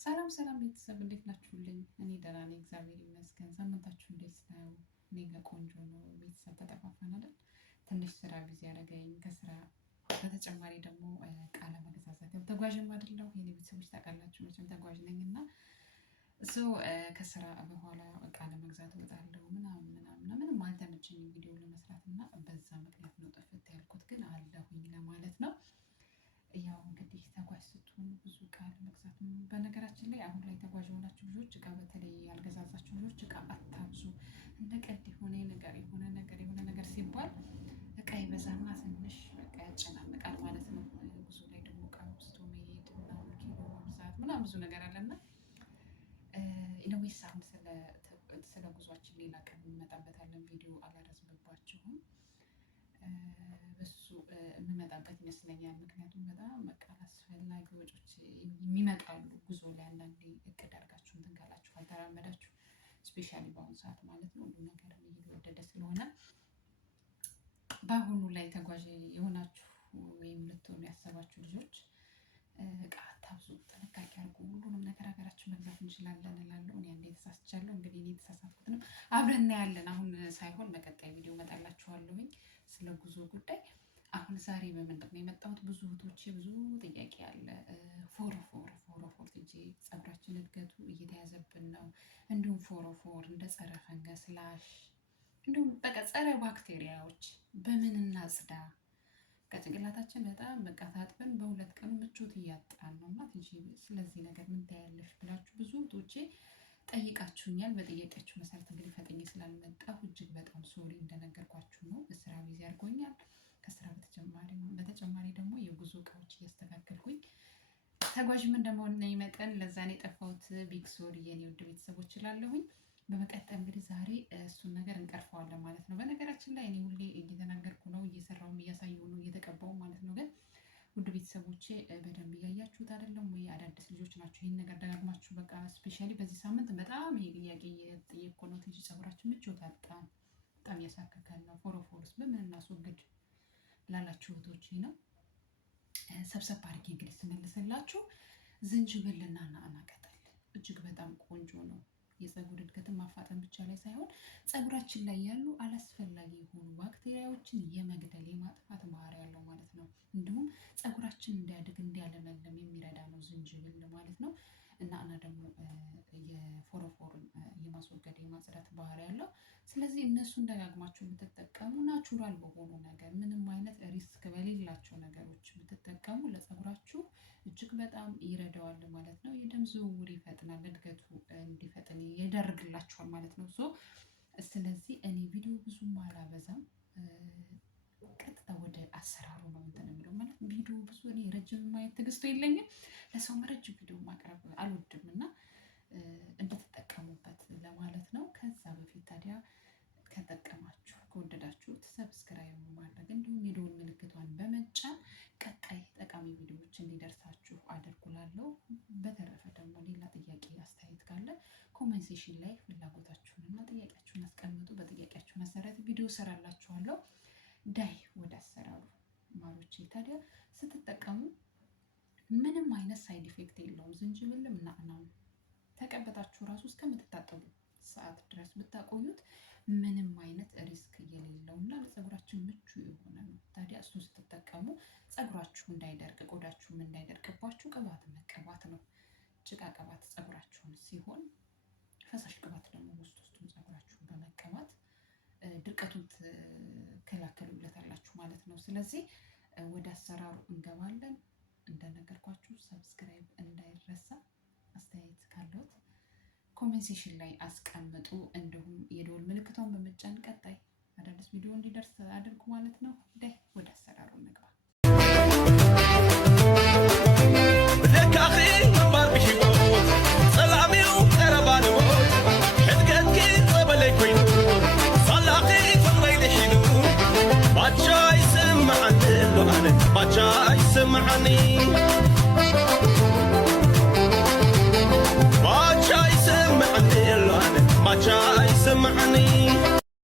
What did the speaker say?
ሰላም ቤተሰብ እንዴት ናችሁልኝ? እኔ ደህና ነኝ፣ እግዚአብሔር ይመስገን። ሳምንታችሁ እንዴት ነው? እኔ ጋር ቆንጆ ነው። ቤተሰብ ተጠፋፋን አይደል? ትንሽ ስራ ቢዚ ያደረገኝ፣ ከስራ በተጨማሪ ደግሞ ቃለ መገዛዛት ያው ተጓዥም አይደለሁ። የኔ ቤተሰቦች ታውቃላችሁ መቼም ተጓዥ ነኝ እና እሱ ከስራ በኋላ ቃለ መግዛት እወጣለሁ ምንም አልተመቸኝም ቪዲዮ ለመስራት እና በዛ ምክንያት ነው ጥፍት ያልኩት፣ ግን አለሁኝ ለማለት ነው። ያው እንግዲህ ተጓዥ ስትሆኑ ብዙ እቃ ለመግዛት ነው። በነገራችን ላይ አሁን ላይ ተጓዥ የሆናችሁ ልጆች እቃ በተለይ ያልገዛዛችሁ ልጆች እቃ አታብዙ። እንደ ቀድ የሆነ ነገር ሲባል እቃ ይበዛና ትንሽ በቃ ያጨናንቃል ማለት ነው። ጉዞ ላይ ደግሞ እቃ አብዝቶ መሄድ ምናምን ኪሎ መብዛት ምናምን ብዙ ነገር አለና ኢነዌይስ አሁን ስለ ጉዟችን ሌላ ቀን እንመጣበታለን። ቪዲዮ አላረዝምባችሁም። በሱ የምመጣበት ይመስለኛል። ምክንያቱም በጣም በቃ አላስፈላጊ ወጪዎች የሚመጣሉ ጉዞ ላይ። አንዳንዴ እቅድ አድርጋችሁ እንትን ካላችሁ ካልተራመዳችሁ፣ ስፔሻሊ በአሁኑ ሰዓት ማለት ነው ሁሉ ነገር እየተወደደ ስለሆነ በአሁኑ ላይ ተጓዥ የሆናችሁ ወይም ልትሆኑ ያሰባችሁ ልጆች እቃ አታብዙ፣ ጥንቃቄ አድርጉ። ሁሉንም ነገር ሀገራችን መግዛት እንችላለን እላለሁ። እኔ አንዴ ተሳስቻለሁ። እንግዲህ እኔ የተሳሳትኩትንም አብረን እናያለን። አሁን ሳይሆን በቀጣይ ቪዲዮ እመጣላችኋለሁኝ ስለ ጉዞ ጉዳይ። አሁን ዛሬ በምንድን ነው የመጣሁት? ብዙ እህቶቼ ብዙ ጥያቄ አለ። ፎሮፎር ትጂ ፀጉራችን እድገቱ እየተያዘብን ነው። እንዲሁም ፎሮፎር እንደ ጸረ ፈንገስ ላሽ፣ እንዲሁም በቃ ጸረ ባክቴሪያዎች በምን እናጽዳ? ከጭንቅላታችን በጣም በቃ ታጥበን በሁለት ቀኑ ምቾት እያጣን ነው እና ትጂ ስለዚህ ነገር ምን ታያለሽ ብላችሁ ብዙ እህቶቼ ጠይቃችሁኛል። በጥያቄያችሁ መሰረት እንግዲህ ፈጥኜ ስላልመጣሁ እጅግ በጣም ሶሪ። እንደነገርኳችሁ ነው ስራ ቢዚ አድርጎኛል። ከስራ በተጨማሪ ደግሞ የጉዞ እቃዎች እያስተካከልኩኝ ተጓዥም እንደመሆን መጠን ለዛ ነው የጠፋሁት። ቢግ ሶሪ የኔ ውድ ቤተሰቦች እላለሁኝ። በመቀጠል እንግዲህ ዛሬ እሱን ነገር እንቀርፈዋለን ማለት ነው። በነገራችን ላይ እኔ ሁሌ እየተናገርኩ ነው፣ እየሰራሁም እያሳየሁ ነው፣ እየተቀባው ማለት ነው። ግን ውድ ቤተሰቦቼ በደንብ እያያችሁት አይደለም ወይ? አዳዲስ ልጆች ናቸው ይህን ነገር ደጋግማችሁ በቃ ስፔሻሊ በዚህ ሳምንት በጣም ይሄ ጥያቄ እየጠየቅኩ ነው። ትንሽ ፀጉራችን ምቾት አጣን፣ በጣም እያሳከከን ነው። ፎሮፎርስ በምን እናስወግድ ላላችሁ እህቶቼ ነው ሰብሰብ አድርጌ እንግዲህ ስመልስላችሁ ዝንጅብልና ናዕና ቅጠል እጅግ በጣም ቆንጆ ነው። የፀጉር እድገትን ማፋጠን ብቻ ላይ ሳይሆን ፀጉራችን ላይ ያሉ አላስፈላጊ የሆኑ ባክቴሪያዎችን የመግደል የማጥፋት ባህሪ ያለው ማለት ነው። እንዲሁም ፀጉራችን እንዲያድግ እንዲያለመልም የሚረዳ ነው ዝንጅብል ማለት ነው። እና ደግሞ የፎሮፎርን የማስወገድ የማጽዳት ባህሪ ያለው። ስለዚህ እነሱን ደጋግማችሁ የምትጠቀሙ ናቹራል በሆኑ ነገር ምንም አይነት ሪስክ በሌላቸው ነገሮች የምትጠቀሙ ለፀጉራችሁ እጅግ በጣም ይረዳዋል ማለት ነው። የደም ዝውውር ይፈጥናል፣ እድገቱ እንዲፈጥን ያደርግላችኋል ማለት ነው። ስለዚህ እኔ ቪዲዮ ብዙም አላበዛም፣ ቀጥታ ወደ አሰራሩ ነው እንትን የሚለው ማለት ቪዲዮ ብዙ እኔ ረጅም ማየት ትዕግስቱ የለኝም። ለሰውም ረጅም ቪዲዮ ማቅረብ አልወድም እና እንድትጠቀሙበት ለማለት ነው። ከዛ በፊት ታዲያ ከጠቀማችሁ ከወደዳችሁት ሰብስክራይብ ማድረግ እንዲሁም የደወል ምልክቷን በመጫን ቀጣይ ጠቃሚ ቪዲዮዎች እንዲደርሳችሁ አድርጉላለሁ። በተረፈ ደግሞ ሌላ ጥያቄ አስተያየት ካለ ኮሜንት ሴክሽን ላይ ፍላጎታችሁንና ጥያቄያችሁን አስቀምጡ። በጥያቄያችሁ መሰረት ቪዲዮ እሰራላችኋለሁ። ዳይ ወደ አሰራሩ ማሮቼ። ታዲያ ስትጠቀሙ ምንም አይነት ሳይድ ኢፌክት የለውም። ዝንጅብልም ናዕናም ተቀበጣችሁ ራሱ እስከምትታጠቡ ሰዓት ድረስ ብታቆዩት ምንም አይነት ሪስክ የሌለውና ለፀጉራችን ምቹ የሆነ ነው። ታዲያ እሱን ስትጠቀሙ ፀጉራችሁ እንዳይደርቅ ቆዳችሁም እንዳይደርቅባችሁ ቅባት መቀባት ነው። ጭቃ ቅባት ፀጉራችሁን ሲሆን ፈሳሽ ቅባት ደግሞ ውስጡን ፀጉራችሁን በመቀባት ድርቀቱን ትከላከሉለታላችሁ ማለት ነው። ስለዚህ ወደ አሰራሩ እንገባለን። እንደነገርኳችሁ ሰብስክራይብ እንዳይረሳ፣ አስተያየት ካለዎት ኮሜንት ሴክሽን ላይ አስቀምጡ። እንዲሁም የደወል ምልክቷን በመጫን ቀጣይ አዳዲስ ቪዲዮ እንዲደርስ አድርጉ ማለት ነው። ወደ አሰራሩ እንግባ። سمعني